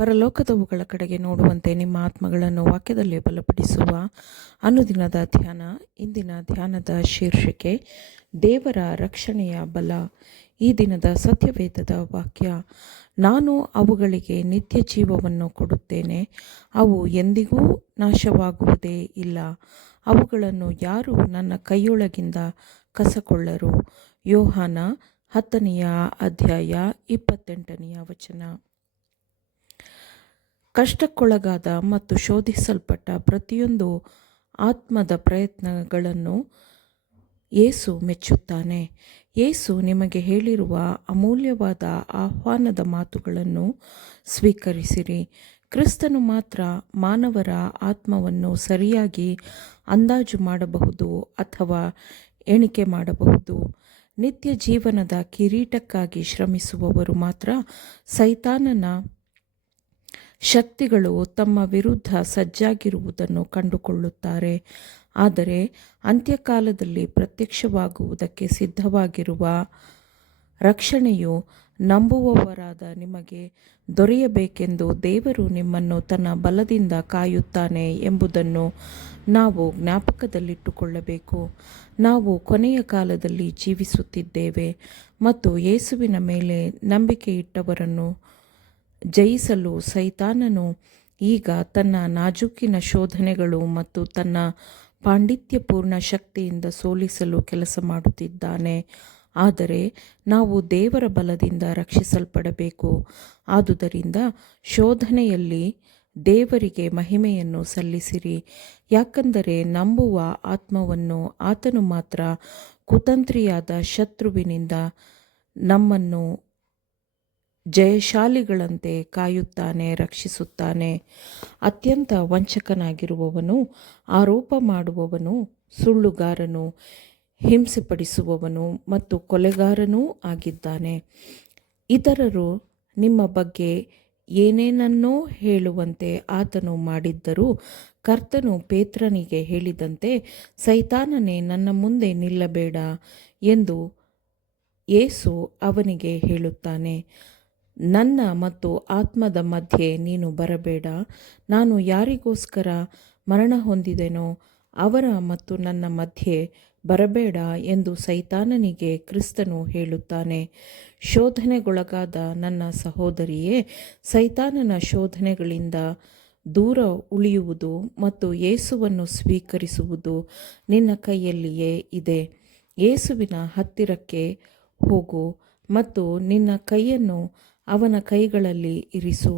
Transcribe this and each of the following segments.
ಪರಲೋಕದವುಗಳ ಕಡೆಗೆ ನೋಡುವಂತೆ ನಿಮ್ಮ ಆತ್ಮಗಳನ್ನು ವಾಕ್ಯದಲ್ಲಿ ಬಲಪಡಿಸುವ ಅನುದಿನದ ಧ್ಯಾನ. ಇಂದಿನ ಧ್ಯಾನದ ಶೀರ್ಷಿಕೆ ದೇವರ ರಕ್ಷಣೆಯ ಬಲ. ಈ ದಿನದ ಸತ್ಯವೇದದ ವಾಕ್ಯ: ನಾನು ಅವುಗಳಿಗೆ ನಿತ್ಯ ಜೀವವನ್ನು ಕೊಡುತ್ತೇನೆ, ಅವು ಎಂದಿಗೂ ನಾಶವಾಗುವುದೇ ಇಲ್ಲ, ಅವುಗಳನ್ನು ಯಾರೂ ನನ್ನ ಕೈಯೊಳಗಿಂದ ಕಸಕೊಳ್ಳರು. ಯೋಹಾನ 10ನೇ ಅಧ್ಯಾಯ 28ನೇ ವಚನ. ಕಷ್ಟಕ್ಕೊಳಗಾದ ಮತ್ತು ಶೋಧಿಸಲ್ಪಟ್ಟ ಪ್ರತಿಯೊಂದು ಆತ್ಮದ ಪ್ರಯತ್ನಗಳನ್ನು ಯೇಸು ಮೆಚ್ಚುತ್ತಾನೆ. ಯೇಸು ನಿಮಗೆ ಹೇಳಿರುವ ಅಮೂಲ್ಯವಾದ ಆಹ್ವಾನದ ಮಾತುಗಳನ್ನು ಸ್ವೀಕರಿಸಿರಿ. ಕ್ರಿಸ್ತನು ಮಾತ್ರ ಮಾನವರ ಆತ್ಮವನ್ನು ಸರಿಯಾಗಿ ಅಂದಾಜು ಮಾಡಬಹುದು ಅಥವಾ ಎಣಿಕೆ ಮಾಡಬಹುದು. ನಿತ್ಯ ಜೀವನದ ಕಿರೀಟಕ್ಕಾಗಿ ಶ್ರಮಿಸುವವರು ಮಾತ್ರ ಸೈತಾನನ ಶಕ್ತಿಗಳು ತಮ್ಮ ವಿರುದ್ಧ ಸಜ್ಜಾಗಿರುವುದನ್ನು ಕಂಡುಕೊಳ್ಳುತ್ತಾರೆ. ಆದರೆ ಅಂತ್ಯಕಾಲದಲ್ಲಿ ಪ್ರತ್ಯಕ್ಷವಾಗುವುದಕ್ಕೆ ಸಿದ್ಧವಾಗಿರುವ ರಕ್ಷಣೆಯು ನಂಬುವವರಾದ ನಿಮಗೆ ದೊರೆಯಬೇಕೆಂದು ದೇವರು ನಿಮ್ಮನ್ನು ತನ್ನ ಬಲದಿಂದ ಕಾಯುತ್ತಾನೆ ಎಂಬುದನ್ನು ನಾವು ಜ್ಞಾಪಕದಲ್ಲಿಟ್ಟುಕೊಳ್ಳಬೇಕು. ನಾವು ಕೊನೆಯ ಕಾಲದಲ್ಲಿ ಜೀವಿಸುತ್ತಿದ್ದೇವೆ ಮತ್ತು ಯೇಸುವಿನ ಮೇಲೆ ನಂಬಿಕೆಯಿಟ್ಟವರನ್ನು ಜಯಿಸಲು ಸೈತಾನನು ಈಗ ತನ್ನ ನಾಜೂಕಿನ ಶೋಧನೆಗಳು ಮತ್ತು ತನ್ನ ಪಾಂಡಿತ್ಯಪೂರ್ಣ ಶಕ್ತಿಯಿಂದ ಸೋಲಿಸಲು ಕೆಲಸ ಮಾಡುತ್ತಿದ್ದಾನೆ. ಆದರೆ ನಾವು ದೇವರ ಬಲದಿಂದ ರಕ್ಷಿಸಲ್ಪಡಬೇಕು. ಆದುದರಿಂದ ಶೋಧನೆಯಲ್ಲಿ ದೇವರಿಗೆ ಮಹಿಮೆಯನ್ನು ಸಲ್ಲಿಸಿರಿ, ಯಾಕಂದರೆ ನಂಬುವ ಆತ್ಮವನ್ನು ಆತನು ಮಾತ್ರ ಕುತಂತ್ರಿಯಾದ ಶತ್ರುವಿನಿಂದ ನಮ್ಮನ್ನು ಜಯಶಾಲಿಗಳಂತೆ ಕಾಯುತ್ತಾನೆ, ರಕ್ಷಿಸುತ್ತಾನೆ. ಅತ್ಯಂತ ವಂಚಕನಾಗಿರುವವನು, ಆರೋಪ ಮಾಡುವವನು, ಸುಳ್ಳುಗಾರನು, ಹಿಂಸೆಪಡಿಸುವವನು ಮತ್ತು ಕೊಲೆಗಾರನೂ ಆಗಿದ್ದಾನೆ. ಇತರರು ನಿಮ್ಮ ಬಗ್ಗೆ ಏನೇನನ್ನೋ ಹೇಳುವಂತೆ ಆತನು ಮಾಡಿದ್ದರೂ ಕರ್ತನು ಪೇತ್ರನಿಗೆ ಹೇಳಿದಂತೆ, ಸೈತಾನನೇ, ನನ್ನ ಮುಂದೆ ನಿಲ್ಲಬೇಡ ಎಂದು ಯೇಸು ಅವನಿಗೆ ಹೇಳುತ್ತಾನೆ. ನನ್ನ ಮತ್ತು ಆತ್ಮದ ಮಧ್ಯೆ ನೀನು ಬರಬೇಡ. ನಾನು ಯಾರಿಗೋಸ್ಕರ ಮರಣ ಹೊಂದಿದೆನೋ ಅವರ ಮತ್ತು ನನ್ನ ಮಧ್ಯೆ ಬರಬೇಡ ಎಂದು ಸೈತಾನನಿಗೆ ಕ್ರಿಸ್ತನು ಹೇಳುತ್ತಾನೆ. ಶೋಧನೆಗೊಳಗಾದ ನನ್ನ ಸಹೋದರಿಯೇ, ಸೈತಾನನ ಶೋಧನೆಗಳಿಂದ ದೂರ ಉಳಿಯುವುದು ಮತ್ತು ಯೇಸುವನ್ನು ಸ್ವೀಕರಿಸುವುದು ನಿನ್ನ ಕೈಯಲ್ಲಿಯೇ ಇದೆ. ಯೇಸುವಿನ ಹತ್ತಿರಕ್ಕೆ ಹೋಗು ಮತ್ತು ನಿನ್ನ ಕೈಯನ್ನು ಅವನ ಕೈಗಳಲ್ಲಿ ಇರಿಸು.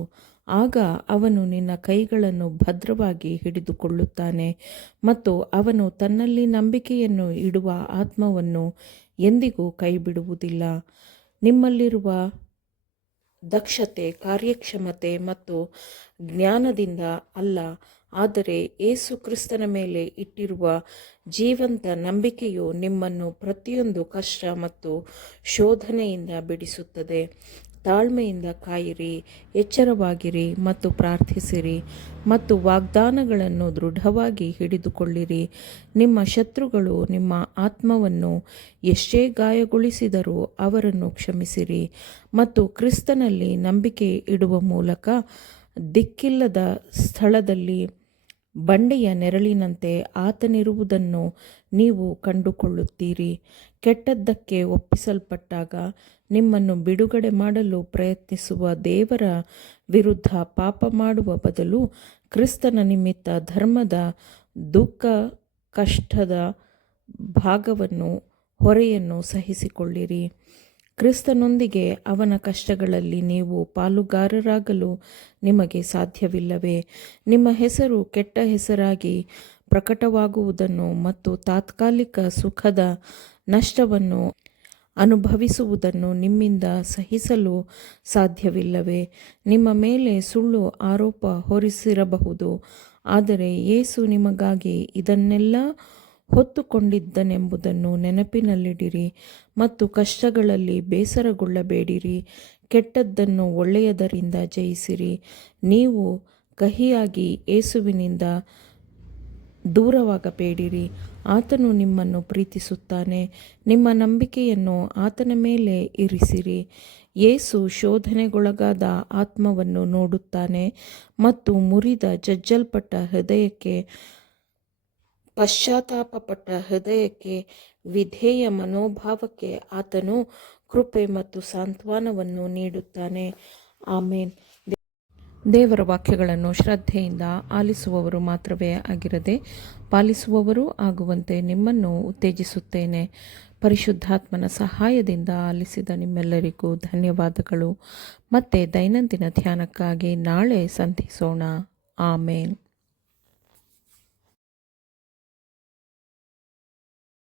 ಆಗ ಅವನು ನಿನ್ನ ಕೈಗಳನ್ನು ಭದ್ರವಾಗಿ ಹಿಡಿದುಕೊಳ್ಳುತ್ತಾನೆ ಮತ್ತು ಅವನು ತನ್ನಲ್ಲಿ ನಂಬಿಕೆಯನ್ನು ಇಡುವ ಆತ್ಮವನ್ನು ಎಂದಿಗೂ ಕೈಬಿಡುವುದಿಲ್ಲ. ನಿಮ್ಮಲ್ಲಿರುವ ದಕ್ಷತೆ, ಕಾರ್ಯಕ್ಷಮತೆ ಮತ್ತು ಜ್ಞಾನದಿಂದ ಅಲ್ಲ, ಆದರೆ ಯೇಸು ಕ್ರಿಸ್ತನ ಮೇಲೆ ಇಟ್ಟಿರುವ ಜೀವಂತ ನಂಬಿಕೆಯು ನಿಮ್ಮನ್ನು ಪ್ರತಿಯೊಂದು ಕಷ್ಟ ಮತ್ತು ಶೋಧನೆಯಿಂದ ಬಿಡಿಸುತ್ತದೆ. ತಾಳ್ಮೆಯಿಂದ ಕಾಯಿರಿ, ಎಚ್ಚರವಾಗಿರಿ ಮತ್ತು ಪ್ರಾರ್ಥಿಸಿರಿ ಮತ್ತು ವಾಗ್ದಾನಗಳನ್ನು ದೃಢವಾಗಿ ಹಿಡಿದುಕೊಳ್ಳಿರಿ. ನಿಮ್ಮ ಶತ್ರುಗಳು ನಿಮ್ಮ ಆತ್ಮವನ್ನು ಎಷ್ಟೇ ಗಾಯಗೊಳಿಸಿದರೂ ಅವರನ್ನು ಕ್ಷಮಿಸಿರಿ ಮತ್ತು ಕ್ರಿಸ್ತನಲ್ಲಿ ನಂಬಿಕೆ ಇಡುವ ಮೂಲಕ ದಿಕ್ಕಿಲ್ಲದ ಸ್ಥಳದಲ್ಲಿ ಬಂಡೆಯ ನೆರಳಿನಂತೆ ಆತನಿರುವುದನ್ನು ನೀವು ಕಂಡುಕೊಳ್ಳುತ್ತೀರಿ. ಕೆಟ್ಟದ್ದಕ್ಕೆ ಒಪ್ಪಿಸಲ್ಪಟ್ಟಾಗ ನಿಮ್ಮನ್ನು ಬಿಡುಗಡೆ ಮಾಡಲು ಪ್ರಯತ್ನಿಸುವ ದೇವರ ವಿರುದ್ಧ ಪಾಪ ಮಾಡುವ ಬದಲು ಕ್ರಿಸ್ತನ ನಿಮಿತ್ತ ಧರ್ಮದ ದುಃಖ ಕಷ್ಟದ ಹೊರೆಯನ್ನು ಸಹಿಸಿಕೊಳ್ಳಿರಿ. ಕ್ರಿಸ್ತನೊಂದಿಗೆ ಅವನ ಕಷ್ಟಗಳಲ್ಲಿ ನೀವು ಪಾಲುಗಾರರಾಗಲು ನಿಮಗೆ ಸಾಧ್ಯವಿಲ್ಲವೇ? ನಿಮ್ಮ ಹೆಸರು ಕೆಟ್ಟ ಹೆಸರಾಗಿ ಪ್ರಕಟವಾಗುವುದನ್ನು ಮತ್ತು ತಾತ್ಕಾಲಿಕ ಸುಖದ ನಷ್ಟವನ್ನು ಅನುಭವಿಸುವುದನ್ನು ನಿಮ್ಮಿಂದ ಸಹಿಸಲು ಸಾಧ್ಯವಿಲ್ಲವೇ? ನಿಮ್ಮ ಮೇಲೆ ಸುಳ್ಳು ಆರೋಪ ಹೊರಿಸಿರಬಹುದು, ಆದರೆ ಯೇಸು ನಿಮಗಾಗಿ ಇದನ್ನೆಲ್ಲ ಹೊತ್ತುಕೊಂಡಿದ್ದನೆಂಬುದನ್ನು ನೆನಪಿನಲ್ಲಿಡಿರಿ ಮತ್ತು ಕಷ್ಟಗಳಲ್ಲಿ ಬೇಸರಗೊಳ್ಳಬೇಡಿರಿ. ಕೆಟ್ಟದ್ದನ್ನು ಒಳ್ಳೆಯದರಿಂದ ಜಯಿಸಿರಿ. ನೀವು ಕಹಿಯಾಗಿ ಯೇಸುವಿನಿಂದ ದೂರವಾಗಬೇಡಿರಿ. ಆತನು ನಿಮ್ಮನ್ನು ಪ್ರೀತಿಸುತ್ತಾನೆ. ನಿಮ್ಮ ನಂಬಿಕೆಯನ್ನು ಆತನ ಮೇಲೆ ಇರಿಸಿರಿ. ಯೇಸು ಶೋಧನೆಗೊಳಗಾದ ಆತ್ಮವನ್ನು ನೋಡುತ್ತಾನೆ ಮತ್ತು ಮುರಿದ ಜಜ್ಜಲ್ಪಟ್ಟ ಹೃದಯಕ್ಕೆ, ಪಶ್ಚಾತ್ತಾಪಪಟ್ಟ ಹೃದಯಕ್ಕೆ, ವಿಧೇಯ ಮನೋಭಾವಕ್ಕೆ ಆತನು ಕೃಪೆ ಮತ್ತು ಸಾಂತ್ವನವನ್ನು ನೀಡುತ್ತಾನೆ. ಆಮೇನ್. ದೇವರ ವಾಕ್ಯಗಳನ್ನು ಶ್ರದ್ಧೆಯಿಂದ ಆಲಿಸುವವರು ಮಾತ್ರವೇ ಆಗಿರದೆ ಪಾಲಿಸುವವರೂ ಆಗುವಂತೆ ನಿಮ್ಮನ್ನು ಉತ್ತೇಜಿಸುತ್ತೇನೆ. ಪರಿಶುದ್ಧಾತ್ಮನ ಸಹಾಯದಿಂದ ಆಲಿಸಿದ ನಿಮ್ಮೆಲ್ಲರಿಗೂ ಧನ್ಯವಾದಗಳು. ಮತ್ತೆ ದೈನಂದಿನ ಧ್ಯಾನಕ್ಕಾಗಿ ನಾಳೆ ಸಂಧಿಸೋಣ. ಆಮೇನ್.